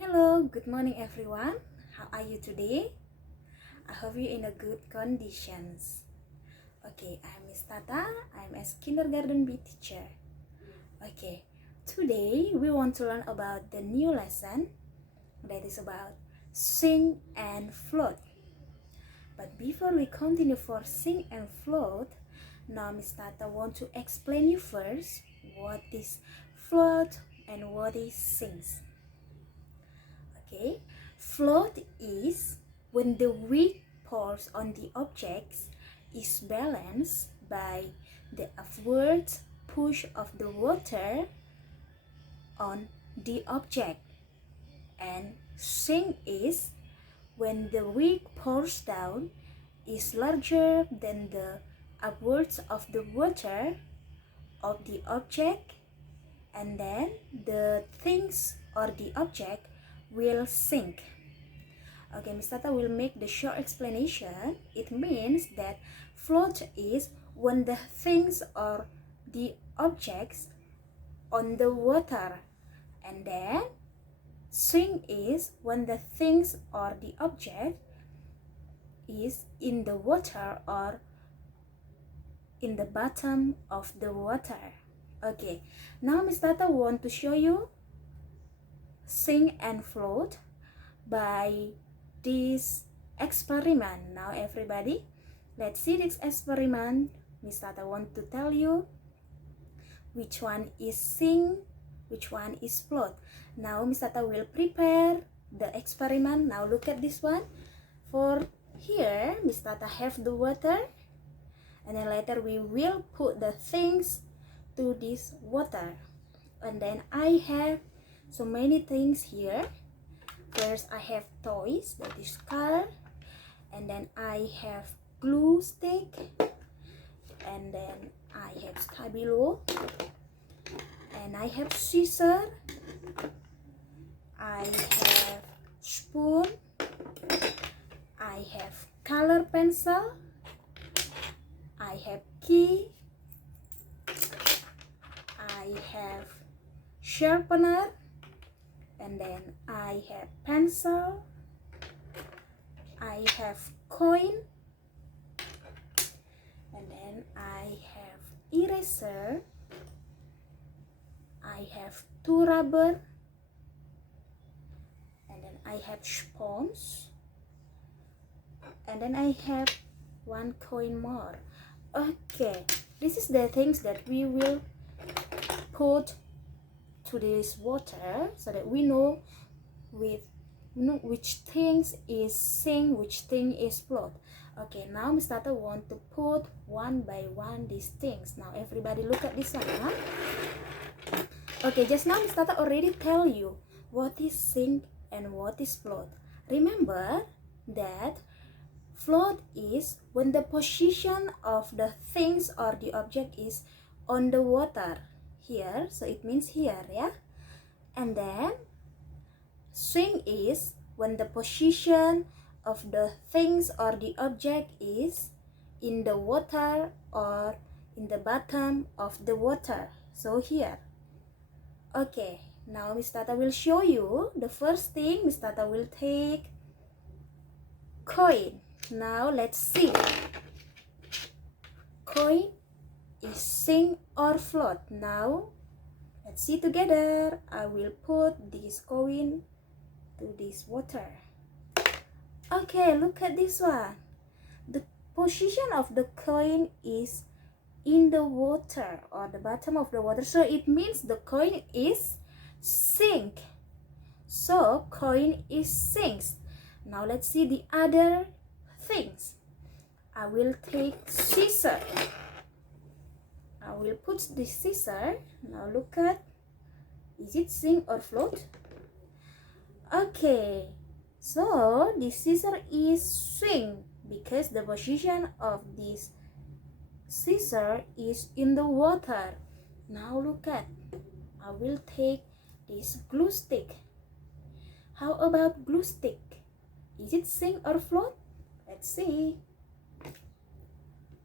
Hello, good morning everyone. How are you today? I hope you're in a good conditions. Okay, I'm Miss Tata. I'm a kindergarten B teacher. Okay, today we want to learn about the new lesson that is about sing and float. But before we continue for sing and float, now Miss Tata want to explain you first what is float and what is sings. Okay, float is when the weight force on the objects is balanced by the upward push of the water on the object, and sink is when the weight force down is larger than the upwards of the water of the object, and then the things or the object will sink. Okay, Miss Tata will make the short explanation. It means that float is when the things or the objects on the water, and then sink is when the things or the object is in the water or in the bottom of the water. Okay, now Miss Tata want to show you sink and float by this experiment. Now everybody, let's see this experiment. Miss Tata want to tell you which one is sink, which one is float. Now Miss Tata will prepare the experiment. Now look at this one. For here, Miss Tata have the water, and then later we will put the things to this water, and then I have so many things here. First I have toys, that is car, and then I have glue stick, and then I have stabilo, and I have scissor, I have spoon, I have color pencil, I have key, I have sharpener, and then I have pencil, I have coin, and then I have eraser, I have two rubber, and then I have sponge, and then I have one coin more. Okay, this is the things that we will put to this water so that we know which things is sink, which thing is float. Okay, now Miss Tata want to put one by one these things. Now everybody look at this one, huh? Okay, just now Miss Tata already tell you what is sink and what is float. Remember that float is when the position of the things or the object is on the water here, so it means here, yeah. And then sink is when the position of the things or the object is in the water or in the bottom of the water, so here. Okay, now Miss Tata will show you. The first thing, Miss Tata will take coin. Now let's see. Coin is sink or float. Now let's see together. I will put this coin to this water. Okay, look at this one. The position of the coin is in the water or the bottom of the water, so it means the coin is sink. So coin is sinks. Now let's see the other things. I will take scissor. I will put the scissor. Now look at, is it sink or float? Okay, so the scissor is sink because the position of this scissor is in the water. Now look at, I will take this glue stick. How about glue stick? Is it sink or float? Let's see.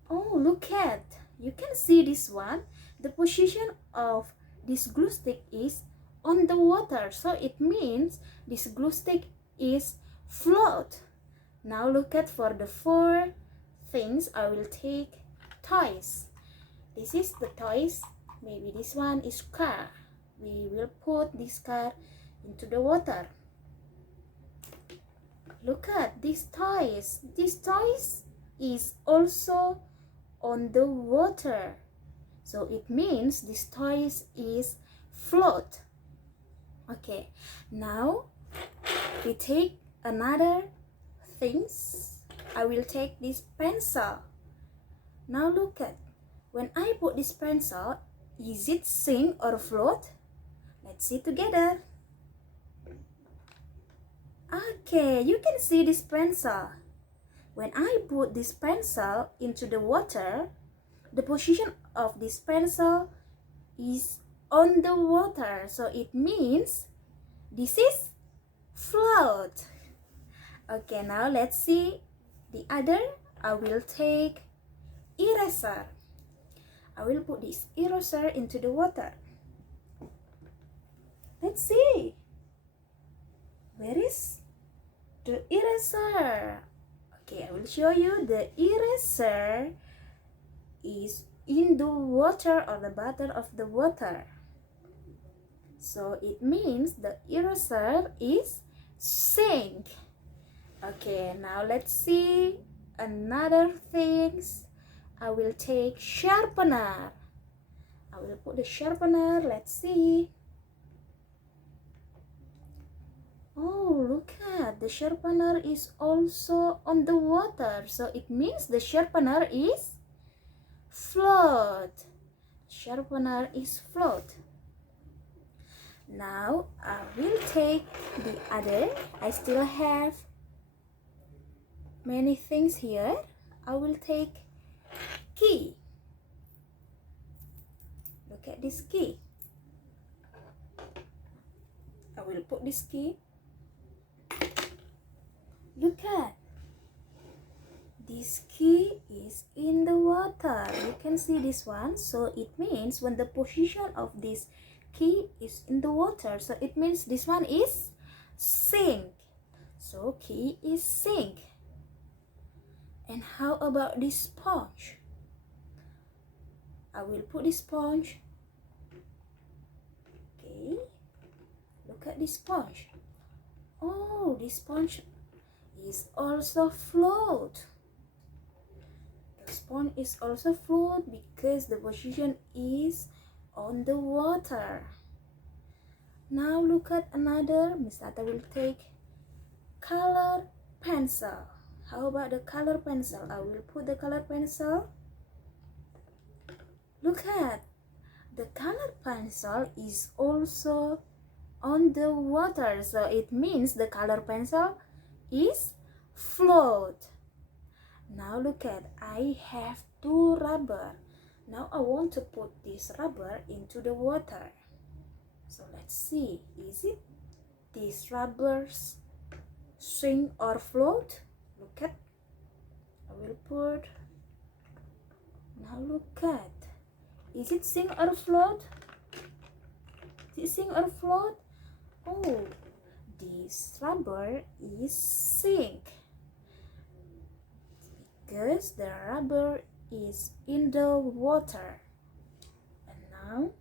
Oh, look at, you can see this one. The position of this glue stick is on the water, so it means this glue stick is float. Now look at for the 4 things. I will take toys. This is the toys. Maybe this one is car. We will put this car into the water. Look at these toys. This toys is also on the water. So it means this toys is float. Okay, now we take another things. I will take this pencil. Now look at, when I put this pencil, is it sink or float? Let's see together. Okay, you can see this pencil. When I put this pencil into the water, the position of this pencil is on the water. So it means this is float. Okay, now let's see the other. I will take eraser. I will put this eraser into the water. Let's see. Where is the eraser? Okay, I will show you. The eraser is in the water or the bottom of the water. So it means the eraser is sink. Okay, now let's see another things. I will take sharpener. I will put the sharpener. Let's see. Oh, look at the sharpener is also on the water. So it means the sharpener is float. Sharpener is float. Now I will take the other. I still have many things here. I will take key. Look at this key. I will put this key. Look at, this key is in the water. You can see this one. So it means when the position of this key is in the water, so it means this one is sink. So key is sink. And how about this sponge? I will put this sponge. Okay, look at this sponge. Oh, this sponge is also float. The sponge is also float because the position is on the water. Now look at another. Miss Tata will take color pencil. How about the color pencil? I will put the color pencil. Look at, the color pencil is also on the water. So it means the color pencil is float. Now look at, I have 2 rubber. Now I want to put this rubber into the water. So let's see, is it these rubbers sink or float? Look at, I will put. Now look at, is it sink or float? Is it sink or float? Oh, this rubber is sink because the rubber is in the water. And now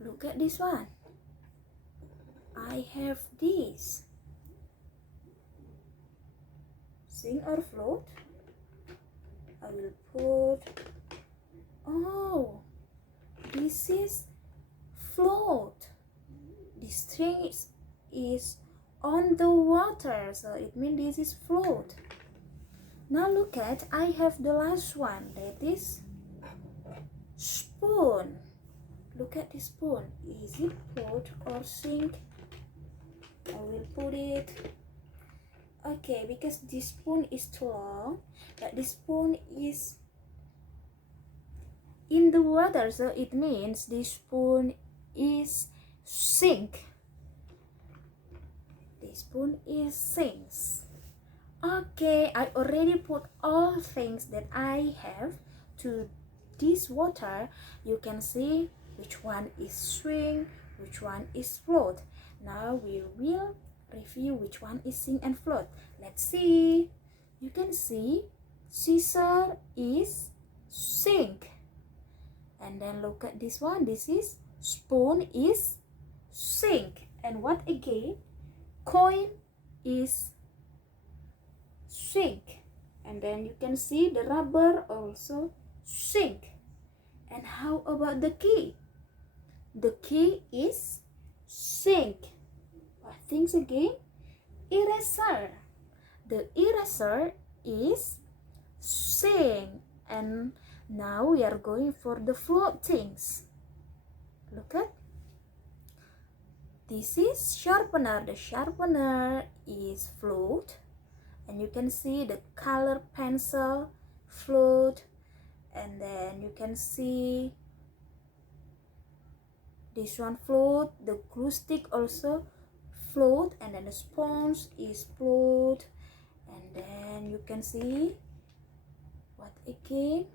look at this one. I have this. Sink or float? I will put. Oh, this is float. This string is on the water, so it means this is float. Now look at, I have the last one, that is spoon. Look at this spoon. Is it float or sink? I will put it. Okay, because this spoon is too long, but this spoon is in the water, so it means this spoon is sink. This spoon is sinks. Okay, I already put all things that I have to this water. You can see which one is swing, which which one is float. Now we will review which one is sink and float. Let's see. You can see scissor is sink. And then look at this one. This is spoon is sink. And what again? Coin is sink. And then you can see the rubber also sink. And how about the key? The key is sink. What things again? Eraser. The eraser is sink. And now we are going for the float things. Look at. This is sharpener. The sharpener is float. And you can see the color pencil float. And then you can see this one float. The glue stick also float. And then the sponge is float. And then you can see what again?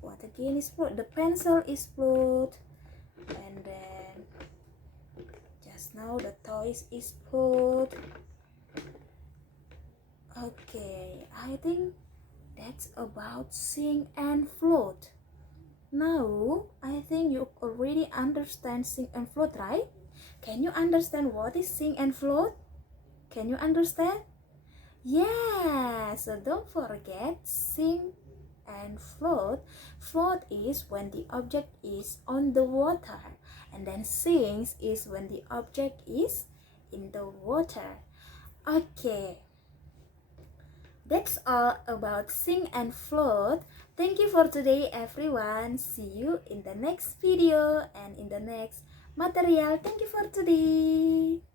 What again is float? The pencil is float. And then just now the toys is float. Okay, I think that's about sink and float. Now, I think you already understand sink and float, right? Can you understand what is sink and float? Can you understand? Yeah, so don't forget sink and float. Float is when the object is on the water, and then sink is when the object is in the water. Okay. That's all about sink and float. Thank you for today, everyone. See you in the next video and in the next material. Thank you for today.